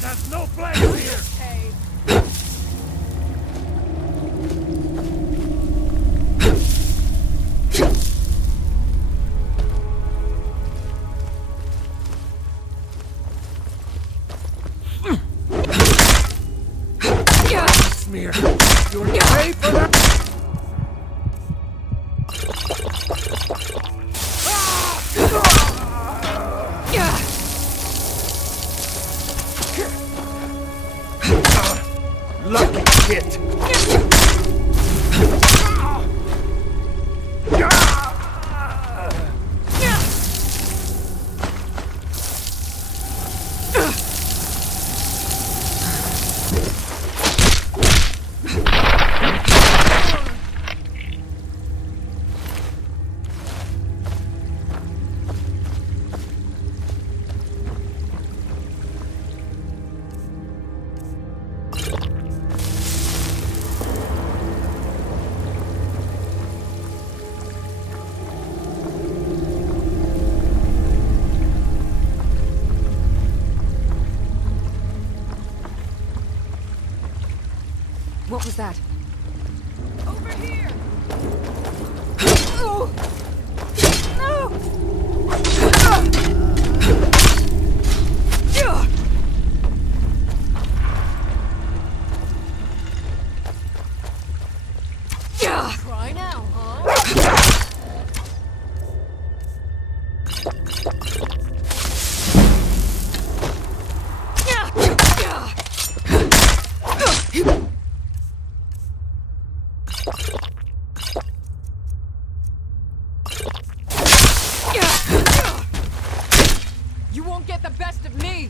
There's no place here! Hey. Smear! You're ready for that? Lucky shit! What was that? Over here! No! Try now, huh? You won't get the best of me!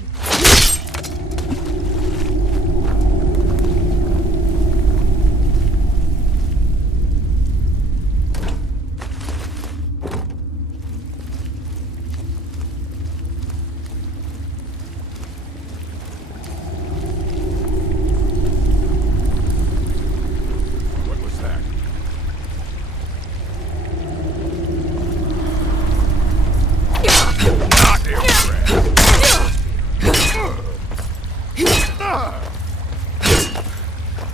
What was that? Not him, Dred!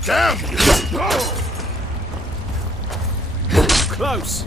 Damn you! Close!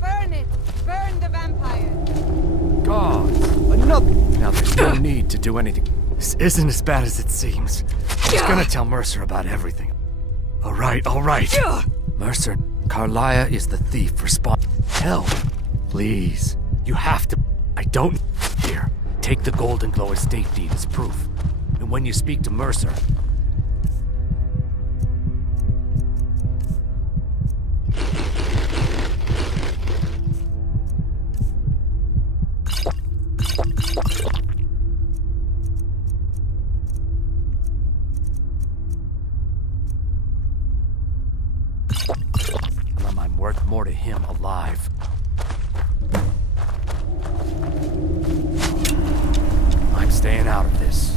Burn it! Burn the vampire! God, another. Now there's no need to do anything. This isn't as bad as it seems. I was gonna tell Mercer about everything. All right. Mercer, Carlia is the thief responsible. Help, please. You have to. I don't. Here, take the Golden Glow estate deed as proof. And when you speak to Mercer, tell him I'm worth more to him alive. I'm staying out of this.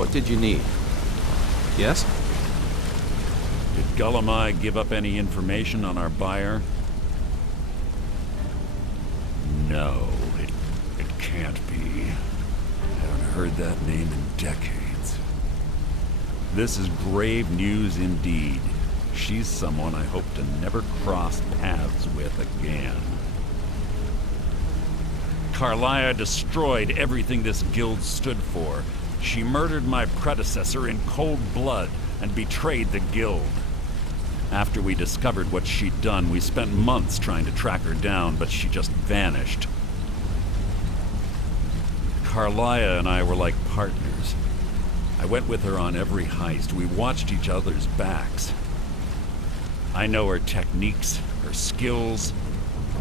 What did you need? Yes? Did Gullamai give up any information on our buyer? No, it can't be. I haven't heard that name in decades. This is grave news indeed. She's someone I hope to never cross paths with again. Carlia destroyed everything this guild stood for. She murdered my predecessor in cold blood and betrayed the guild. After we discovered what she'd done, we spent months trying to track her down, but she just vanished. Carlia and I were like partners. I went with her on every heist. We watched each other's backs. I know her techniques, her skills.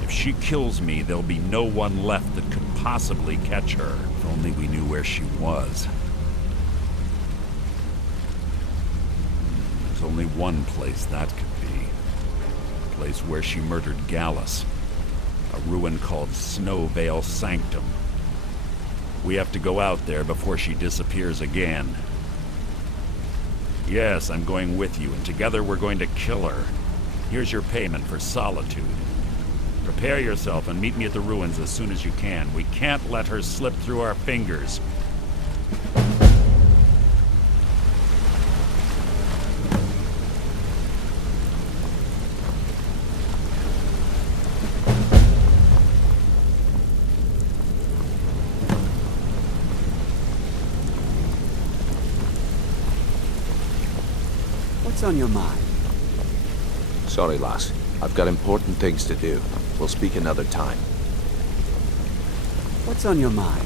If she kills me, there'll be no one left that could possibly catch her. If only we knew where she was. There's only one place that could be. A place where she murdered Gallus. A ruin called Snowvale Sanctum. We have to go out there before she disappears again. Yes, I'm going with you, and together we're going to kill her. Here's your payment for solitude. Prepare yourself and meet me at the ruins as soon as you can. We can't let her slip through our fingers. What's on your mind? Sorry, lass. I've got important things to do. We'll speak another time. What's on your mind?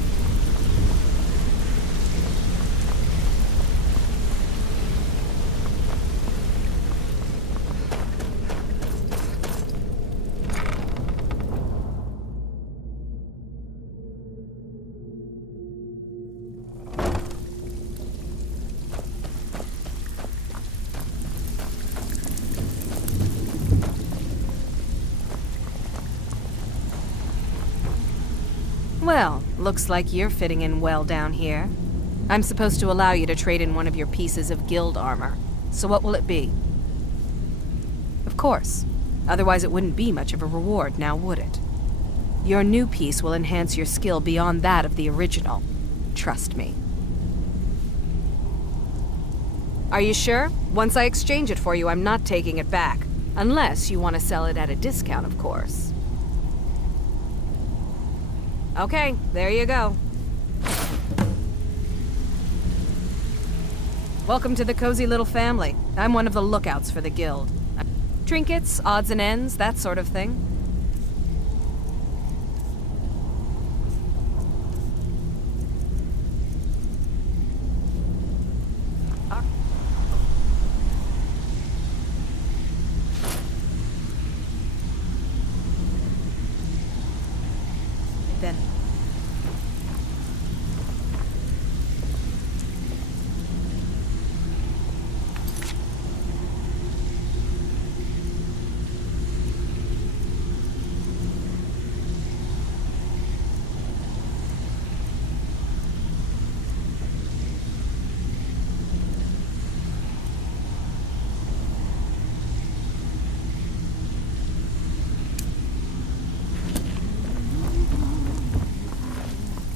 Well, looks like you're fitting in well down here. I'm supposed to allow you to trade in one of your pieces of guild armor. So what will it be? Of course. Otherwise it wouldn't be much of a reward, now would it? Your new piece will enhance your skill beyond that of the original. Trust me. Are you sure? Once I exchange it for you, I'm not taking it back. Unless you want to sell it at a discount, of course. Okay, there you go. Welcome to the cozy little family. I'm one of the lookouts for the guild. Trinkets, odds and ends, that sort of thing. Then.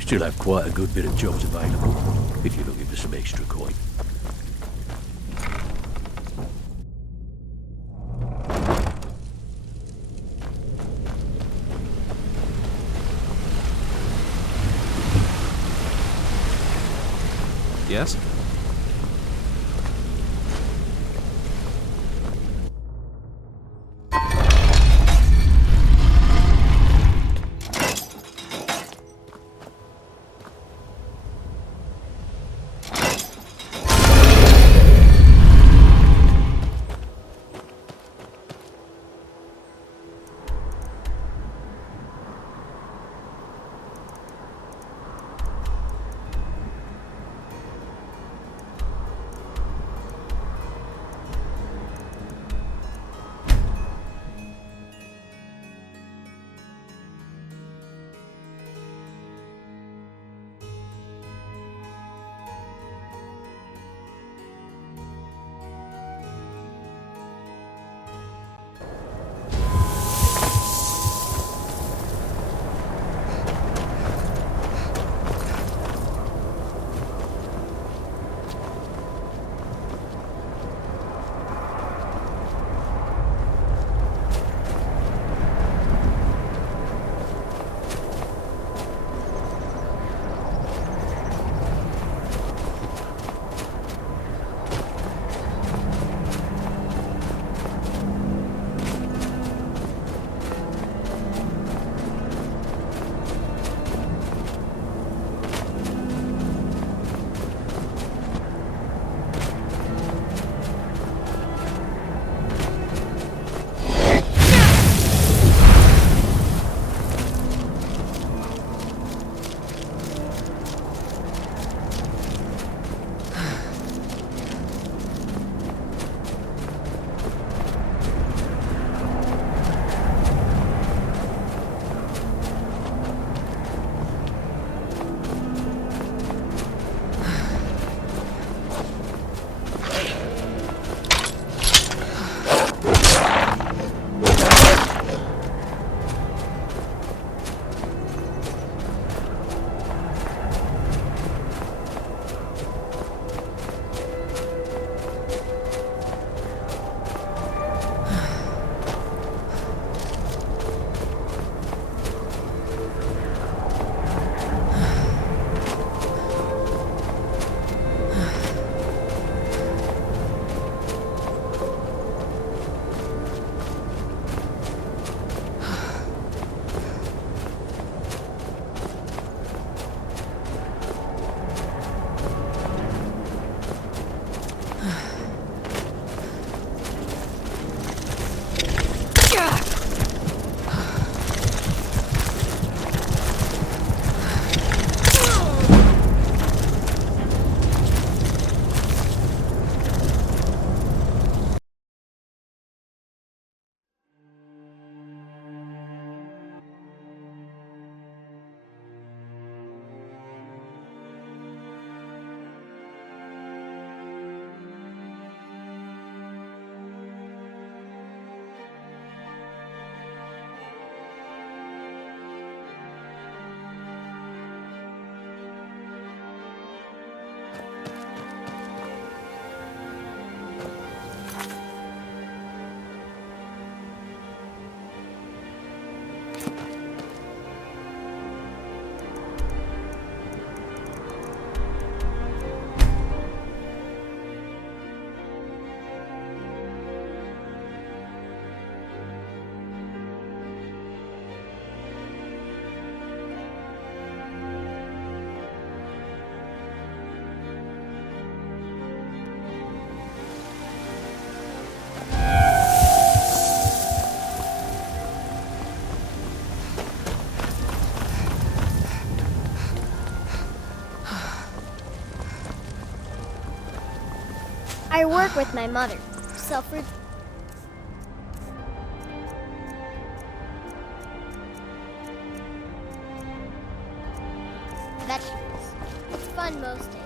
Still have quite a good bit of jobs available, if you're looking for some extra coin. Yes? I work with my mother. Sell fruit. Vegetables. It's fun most days.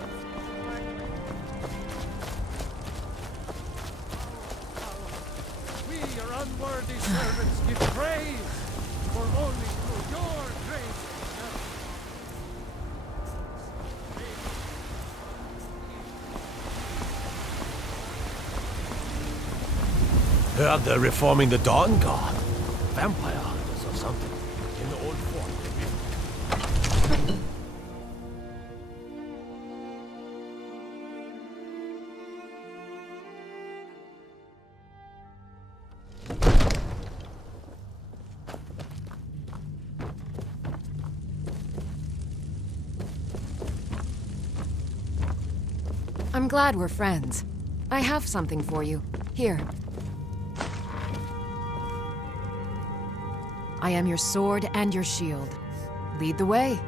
We, your unworthy servants, give praise, for only through your grace. Heard they're reforming the Dawn Guard. Vampire hunters or something. In the old fort, maybe. I'm glad we're friends. I have something for you. Here. I am your sword and your shield. Lead the way.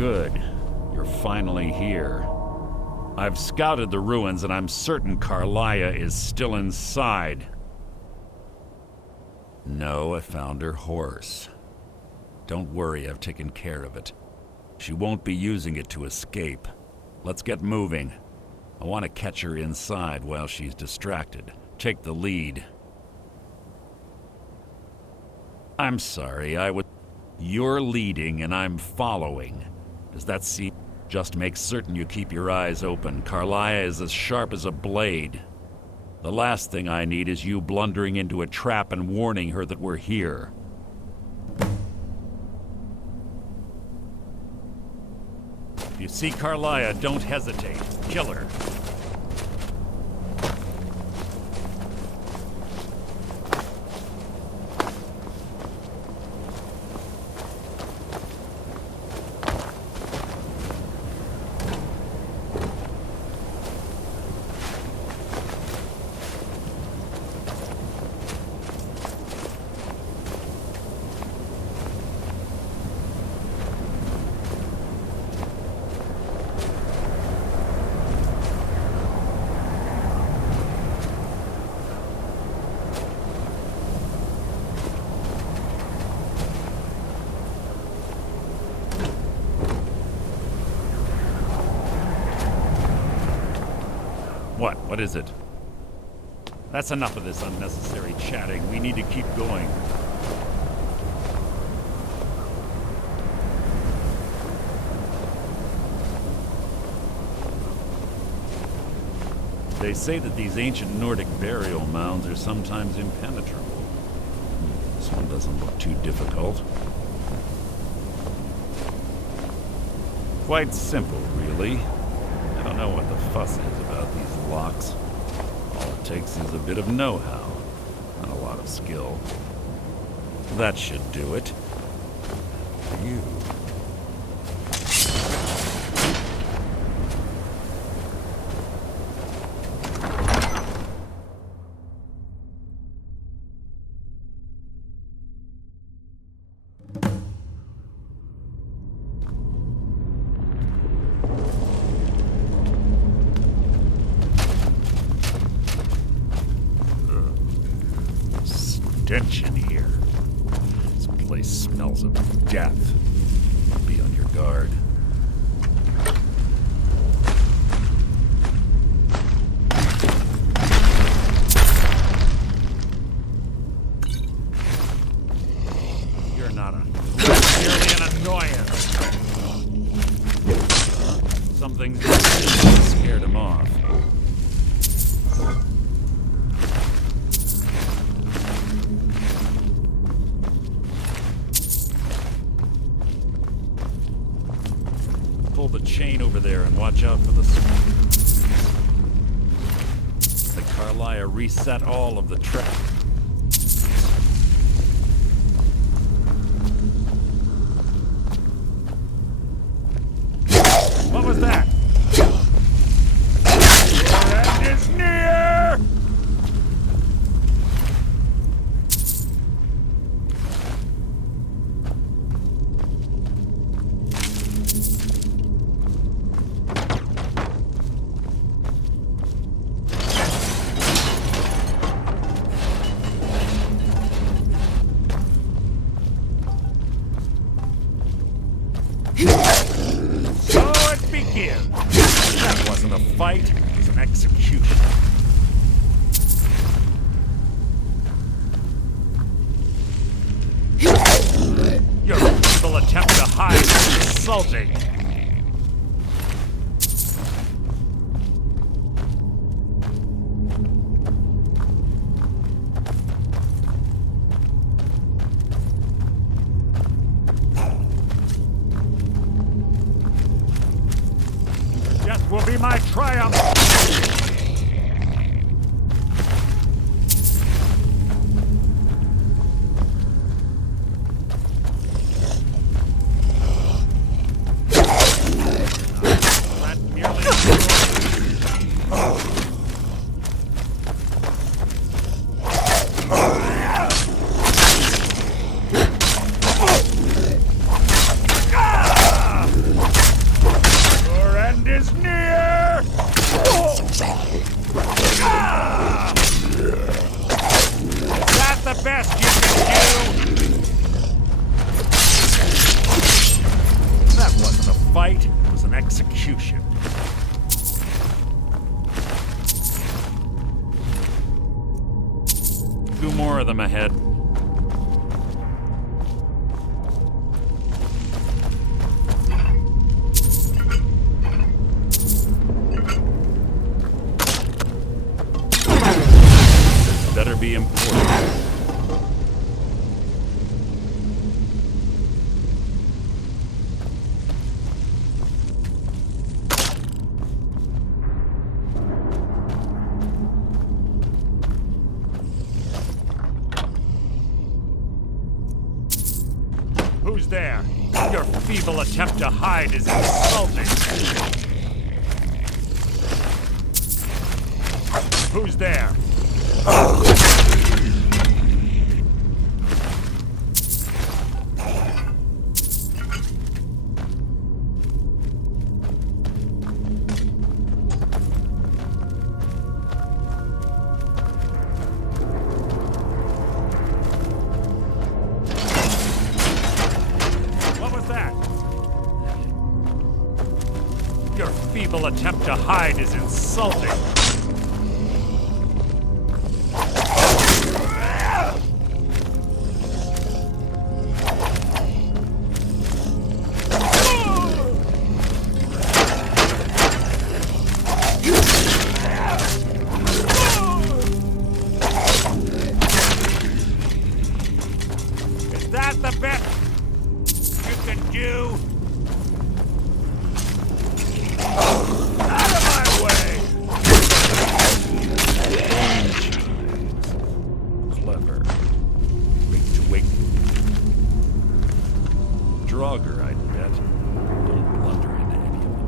Good. You're finally here. I've scouted the ruins and I'm certain Carlia is still inside. No, I found her horse. Don't worry, I've taken care of it. She won't be using it to escape. Let's get moving. I want to catch her inside while she's distracted. Take the lead. I'm sorry, You're leading and I'm following. Does that seem... Just make certain you keep your eyes open. Carlia is as sharp as a blade. The last thing I need is you blundering into a trap and warning her that we're here. If you see Carlia, don't hesitate. Kill her. What is it? That's enough of this unnecessary chatting. We need to keep going. They say that these ancient Nordic burial mounds are sometimes impenetrable. This one doesn't look too difficult. Quite simple, really. I don't know what the fuss is about these locks. All it takes is a bit of know-how, and a lot of skill. That should do it. You. Stench in here. This place smells of death. Be on your guard. You're not merely an annoyance. Something scared him off. Pull the chain over there and watch out for the The Carlia reset all of the traps. What was that? Your end is near! So it begins. That wasn't a fight, it was an execution. Your feeble attempt to hide is insulting. Death will be my triumph. That merely Two more of them ahead. This better be important. Who's there? Your feeble attempt to hide is insulting. Who's there? What was that? Your feeble attempt to hide is insulting. Is that the best you can do? Out of my way! Clever. Quick to wake. Draugr, I'd bet. Don't blunder into any of them.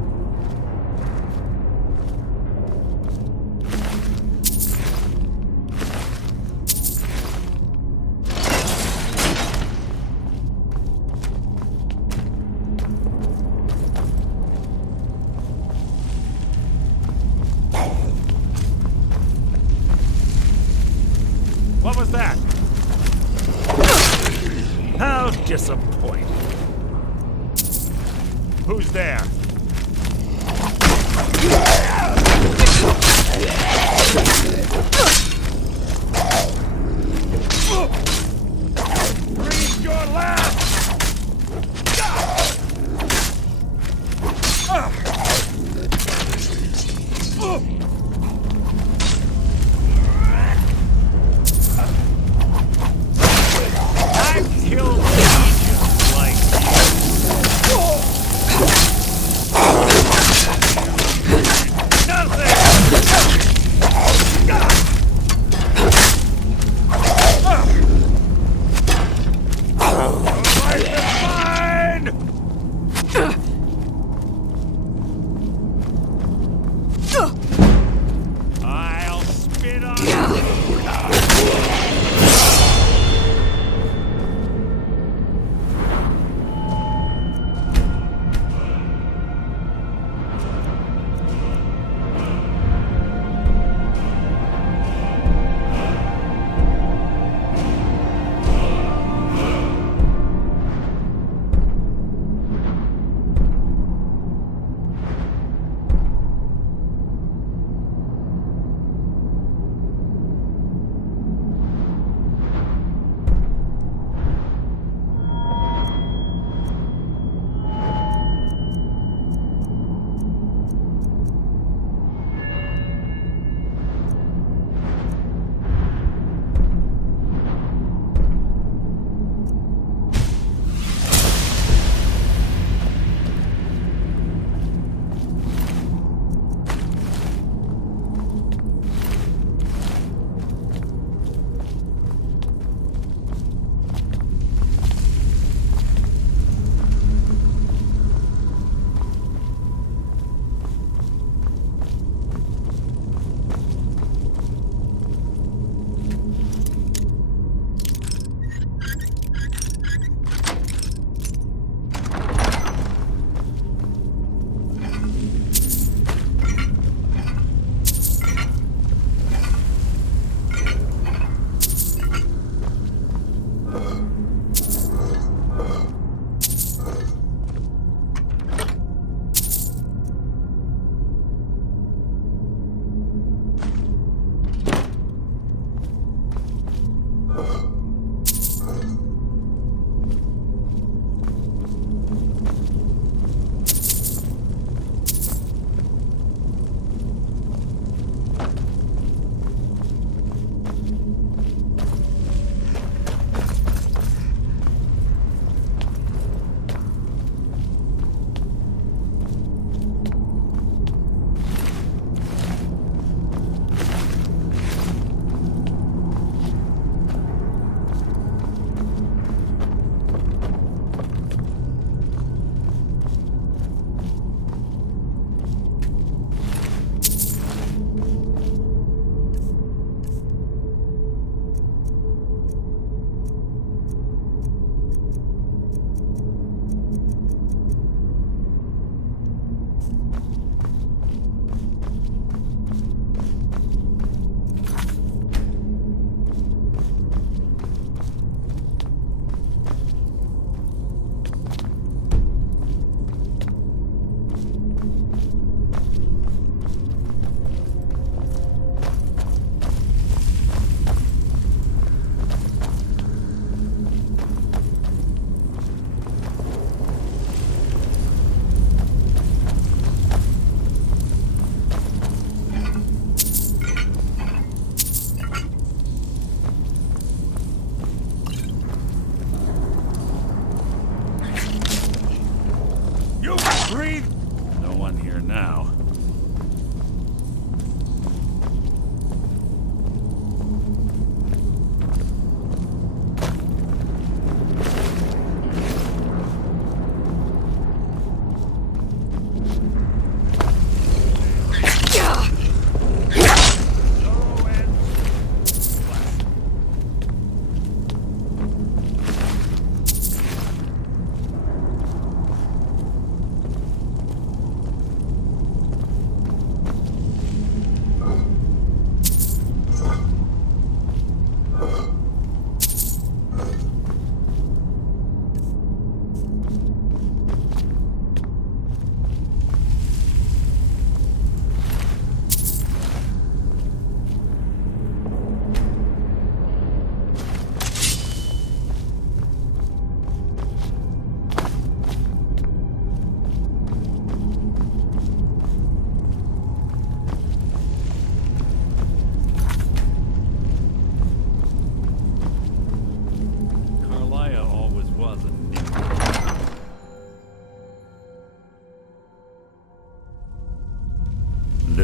What was that? How disappointing. Who's there? Breathe your last! I've killed legions like you. Nothing!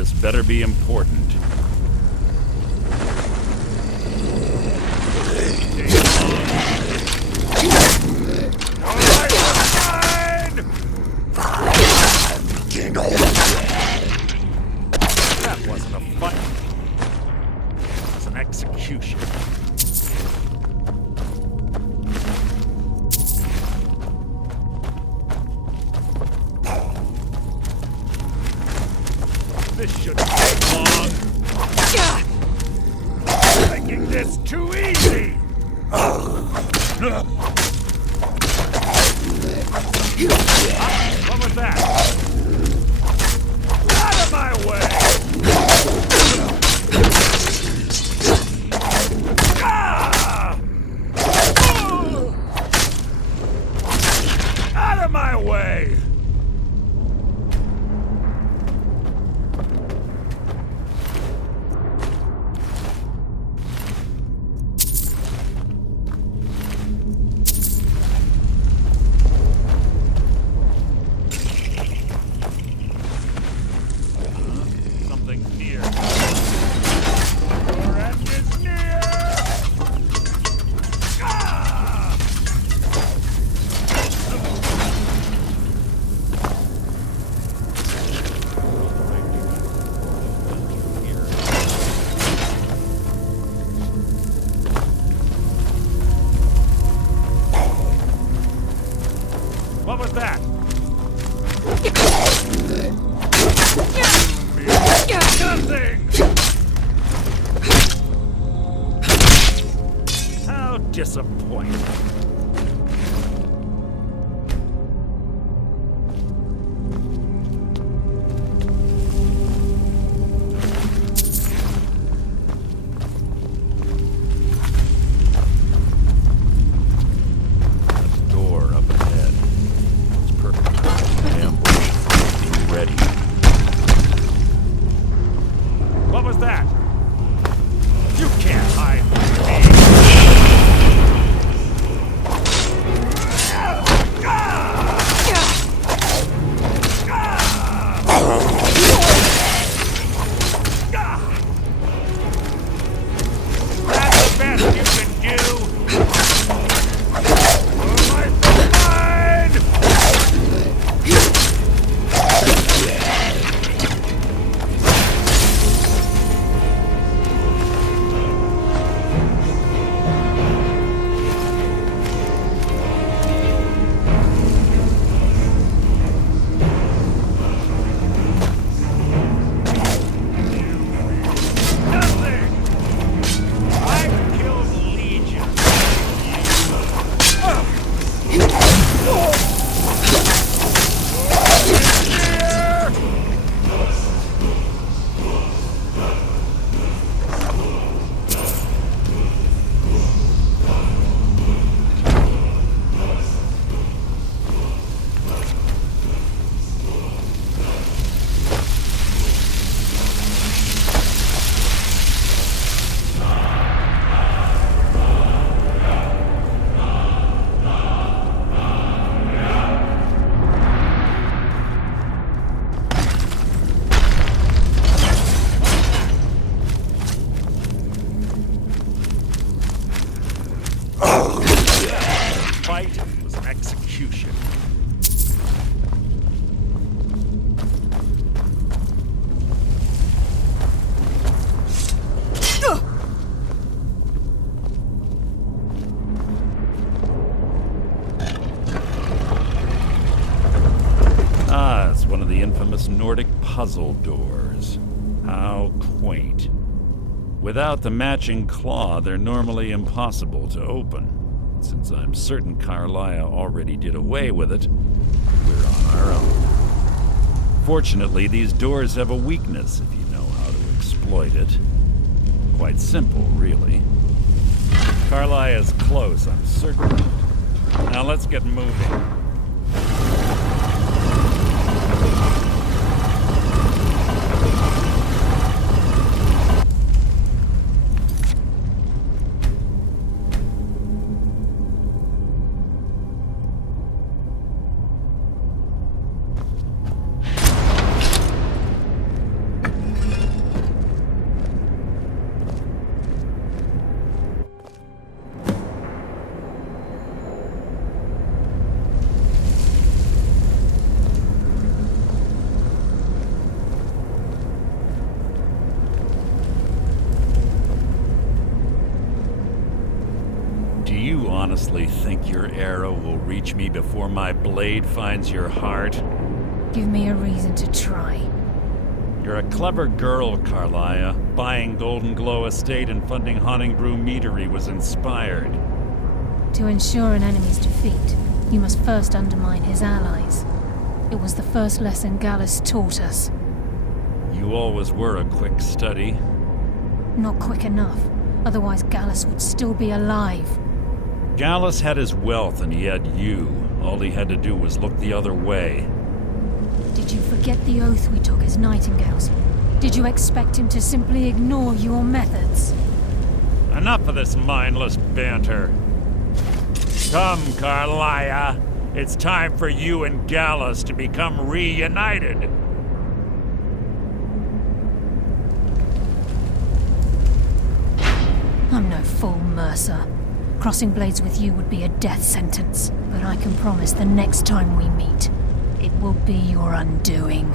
This better be important. That wasn't a fight. It was an execution. This shouldn't take long. Making this too easy. What was that? Out of my way! Ah! Out of my way! What was that? Nothing! How disappointing. What was that? You can't hide from That's the best you can do. Fight was an execution. Ah, it's one of the infamous Nordic puzzle doors. How quaint. Without the matching claw, they're normally impossible to open. Since I'm certain Carlia already did away with it, we're on our own. Fortunately, these doors have a weakness if you know how to exploit it. Quite simple, really. Carlia's close, I'm certain. Now let's get moving. honestly think your arrow will reach me before my blade finds your heart? Give me a reason to try. You're a clever girl, Carlia. Buying Golden Glow Estate and funding Haunting Brew Meadery was inspired. To ensure an enemy's defeat, you must first undermine his allies. It was the first lesson Gallus taught us. You always were a quick study. Not quick enough. Otherwise Gallus would still be alive. Gallus had his wealth and he had you. All he had to do was look the other way. Did you forget the oath we took as Nightingales? Did you expect him to simply ignore your methods? Enough of this mindless banter. Come, Carlia. It's time for you and Gallus to become reunited. I'm no fool, Mercer. Crossing blades with you would be a death sentence, but I can promise the next time we meet, it will be your undoing.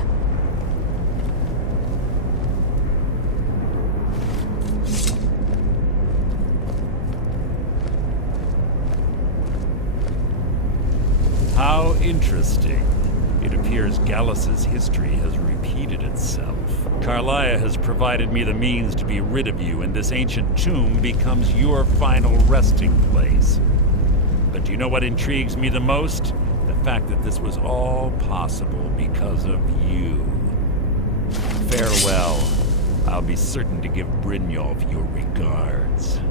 How interesting. It appears Gallus's history has repeated itself. Carlia has provided me the means to be rid of you, and this ancient tomb becomes your final resting place. But do you know what intrigues me the most? The fact that this was all possible because of you. Farewell. I'll be certain to give Brynjolf your regards.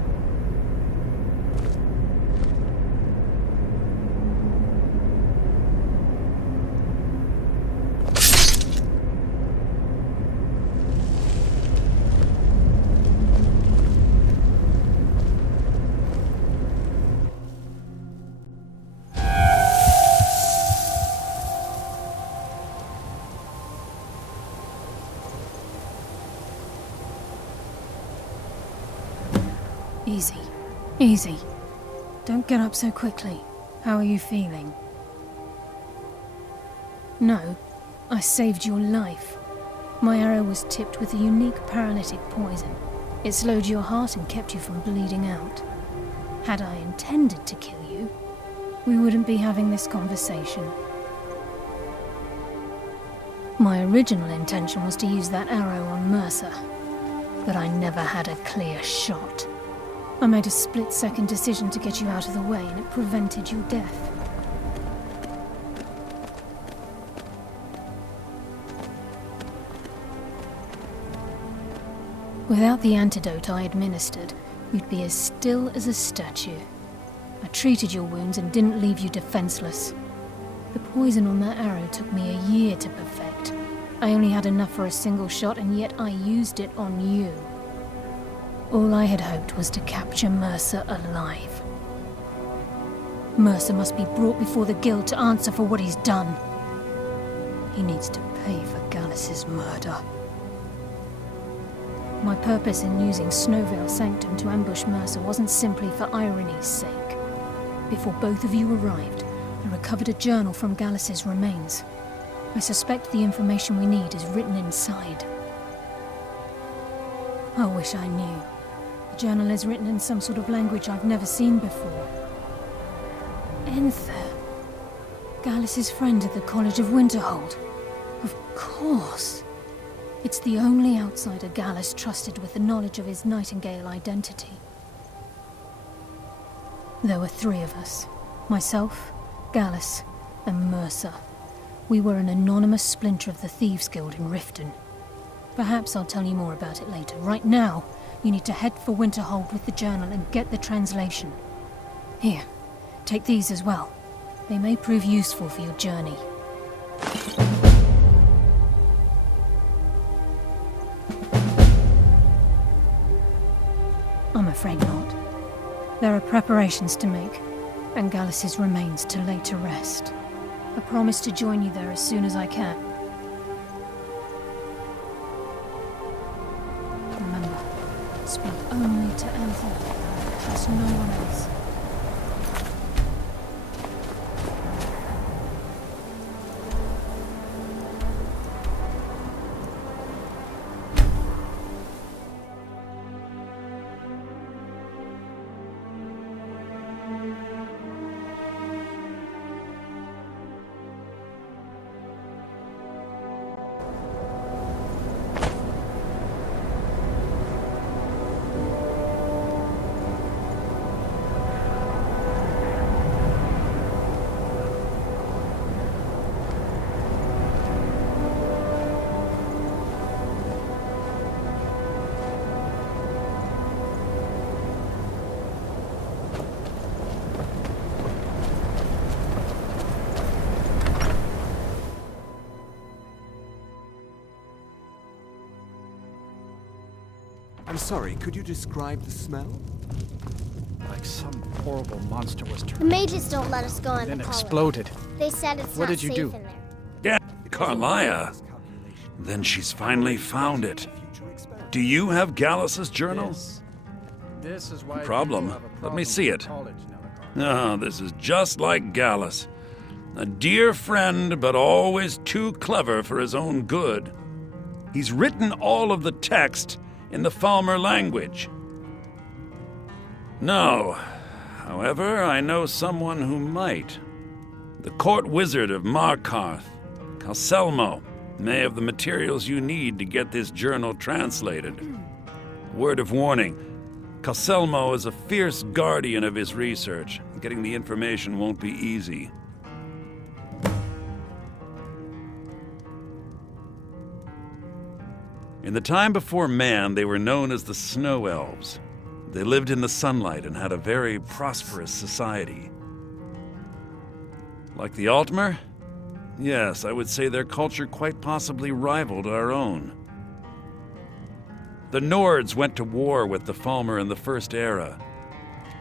Easy. Easy. Don't get up so quickly. How are you feeling? No, I saved your life. My arrow was tipped with a unique paralytic poison. It slowed your heart and kept you from bleeding out. Had I intended to kill you, we wouldn't be having this conversation. My original intention was to use that arrow on Mercer, but I never had a clear shot. I made a split-second decision to get you out of the way, and it prevented your death. Without the antidote I administered, you'd be as still as a statue. I treated your wounds and didn't leave you defenseless. The poison on that arrow took me a year to perfect. I only had enough for a single shot, and yet I used it on you. All I had hoped was to capture Mercer alive. Mercer must be brought before the Guild to answer for what he's done. He needs to pay for Gallus's murder. My purpose in using Snowvale Sanctum to ambush Mercer wasn't simply for irony's sake. Before both of you arrived, I recovered a journal from Gallus's remains. I suspect the information we need is written inside. I wish I knew. The journal is written in some sort of language I've never seen before. Enther. Gallus's friend at the College of Winterhold. Of course. It's the only outsider Gallus trusted with the knowledge of his Nightingale identity. There were 3 of us. Myself, Gallus, and Mercer. We were an anonymous splinter of the Thieves Guild in Riften. Perhaps I'll tell you more about it later. Right now, you need to head for Winterhold with the journal and get the translation. Here, take these as well. They may prove useful for your journey. I'm afraid not. There are preparations to make, and Gallus's remains to lay to rest. I promise to join you there as soon as I can. Remember, speak only to Anthem. Trust no one else. sorry, could you describe the smell? Like some horrible monster was The turned. mages don't let us go in Then the colony. exploded. They said it's What not did you safe do? in there. Yeah, Carlia. Then she's finally found it. Do you have Gallus's journal? This is why Problem. people have a Let me problem see with it. college now. Oh, this is just like Gallus. A dear friend, but always too clever for his own good. He's written all of the text in the Falmer language. No. However, I know someone who might. The court wizard of Markarth, Calselmo, may have the materials you need to get this journal translated. Word of warning, Calselmo is a fierce guardian of his research. Getting the information won't be easy. In the time before man, they were known as the Snow Elves. They lived in the sunlight and had a very prosperous society. Like the Altmer? Yes, I would say their culture quite possibly rivaled our own. The Nords went to war with the Falmer in the First Era,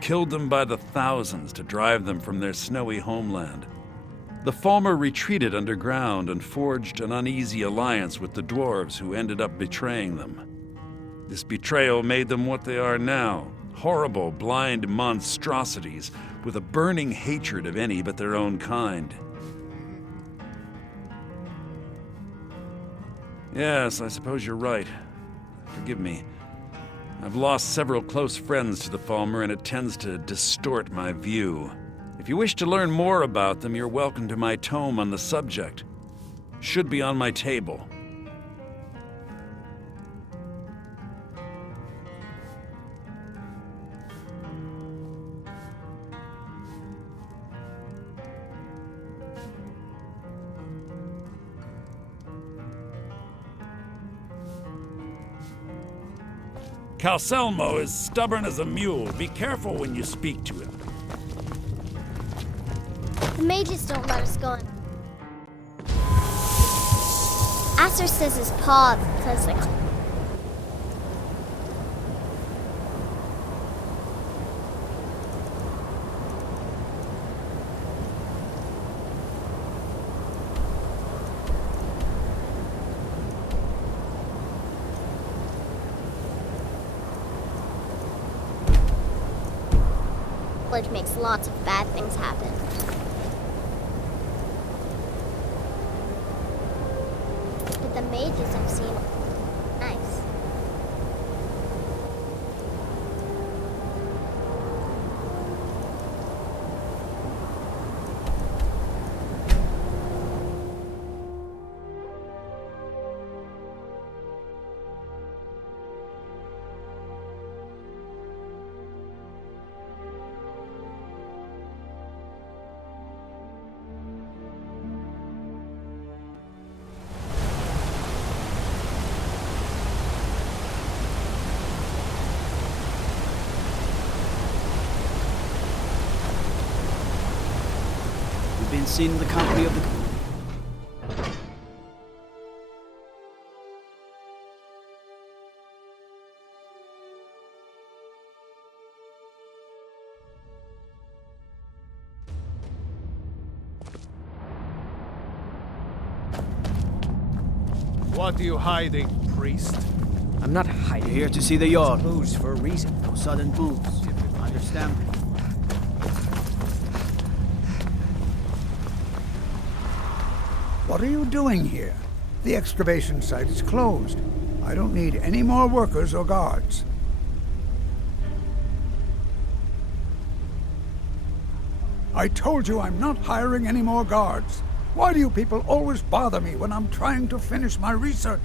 killed them by the thousands to drive them from their snowy homeland. The Falmer retreated underground and forged an uneasy alliance with the dwarves who ended up betraying them. This betrayal made them what they are now, horrible, blind monstrosities with a burning hatred of any but their own kind. Yes, I suppose you're right. Forgive me. I've lost several close friends to the Falmer, and it tends to distort my view. If you wish to learn more about them, you're welcome to my tome on the subject. Should be on my table. Calselmo is stubborn as a mule. Be careful when you speak to him. The mages don't let us go in. Asser says his paw because the college makes lots of bad things happen. But the mages have seen nice. Been seen in the company of the... What are you hiding, priest? I'm not hiding. You're here to see the yard. Moves for a reason. No sudden moves. Understand? What are you doing here? The excavation site is closed. I don't need any more workers or guards. I told you I'm not hiring any more guards. Why do you people always bother me when I'm trying to finish my research?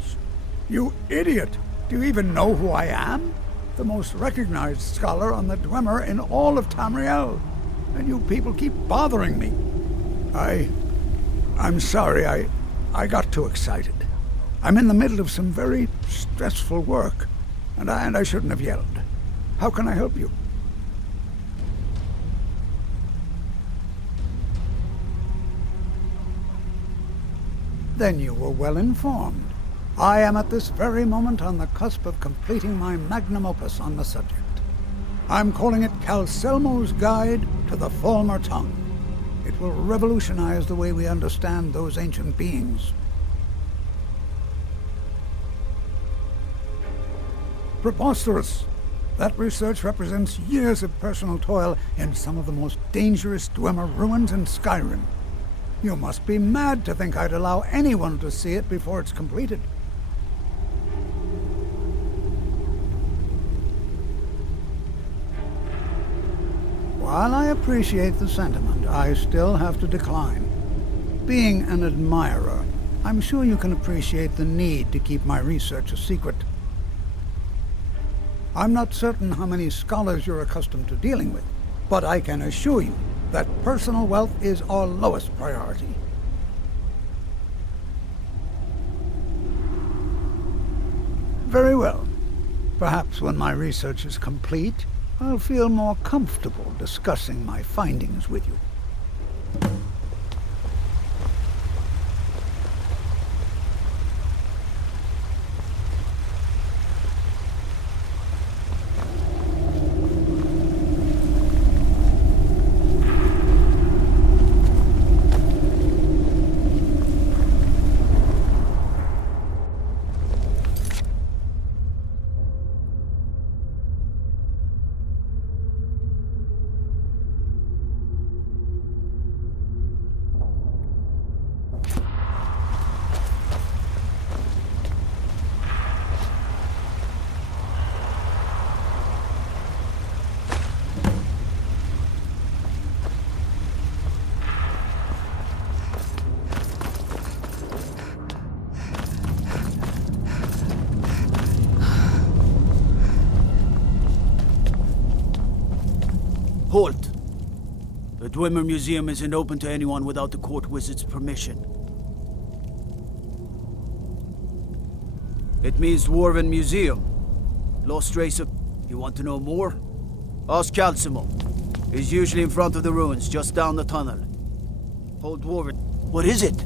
You idiot! Do you even know who I am? The most recognized scholar on the Dwemer in all of Tamriel. And you people keep bothering me. I'm sorry, I got too excited. I'm in the middle of some very stressful work, and I shouldn't have yelled. How can I help you? Then you were well informed. I am at this very moment on the cusp of completing my magnum opus on the subject. I'm calling it Calcelmo's Guide to the Falmer Tongue. It will revolutionize the way we understand those ancient beings. Preposterous! That research represents years of personal toil in some of the most dangerous Dwemer ruins in Skyrim. You must be mad to think I'd allow anyone to see it before it's completed. While I appreciate the sentiment, I still have to decline. Being an admirer, I'm sure you can appreciate the need to keep my research a secret. I'm not certain how many scholars you're accustomed to dealing with, but I can assure you that personal wealth is our lowest priority. Very well. Perhaps when my research is complete, I'll feel more comfortable discussing my findings with you. Halt! The Dwemer Museum isn't open to anyone without the court wizard's permission. It means Dwarven Museum. Lost race of... You want to know more? Ask Calcelmo. He's usually in front of the ruins, just down the tunnel. Old Dwarven... What is it?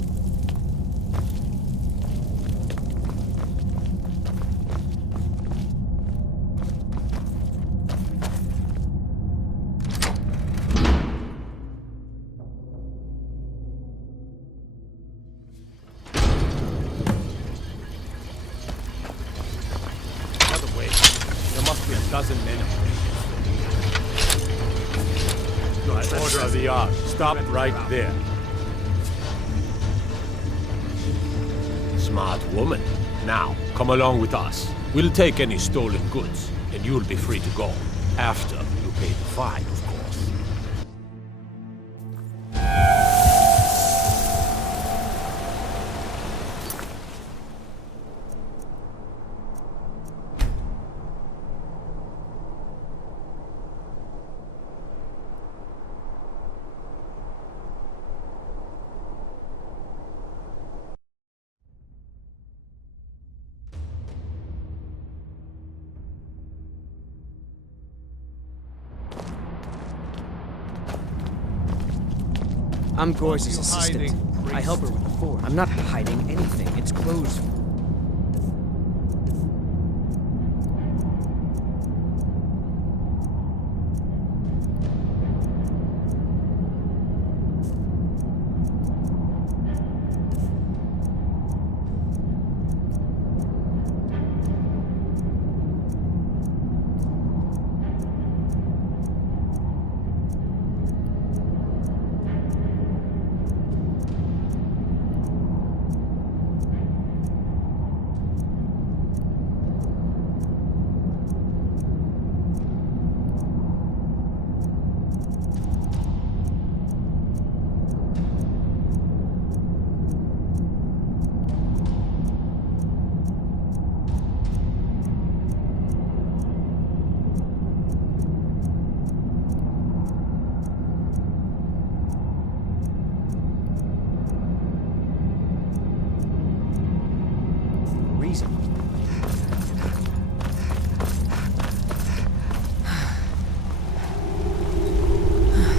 Order of the Ark. Stop right there. Smart woman. Now, come along with us. We'll take any stolen goods, and you'll be free to go. After you pay the fine, of course. I'm Gore's assistant. I help her with the forge. I'm not hiding anything. It's closed.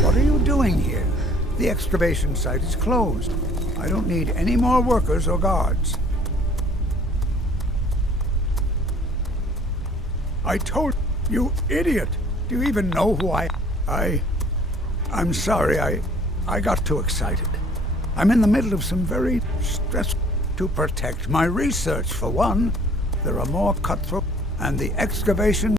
What are you doing here? The excavation site is closed. I don't need any more workers or guards. I told you, idiot. Do you even know who I'm sorry, I got too excited. I'm in the middle of some very stressful to protect my research, for one. There are more cutthroat, and the excavation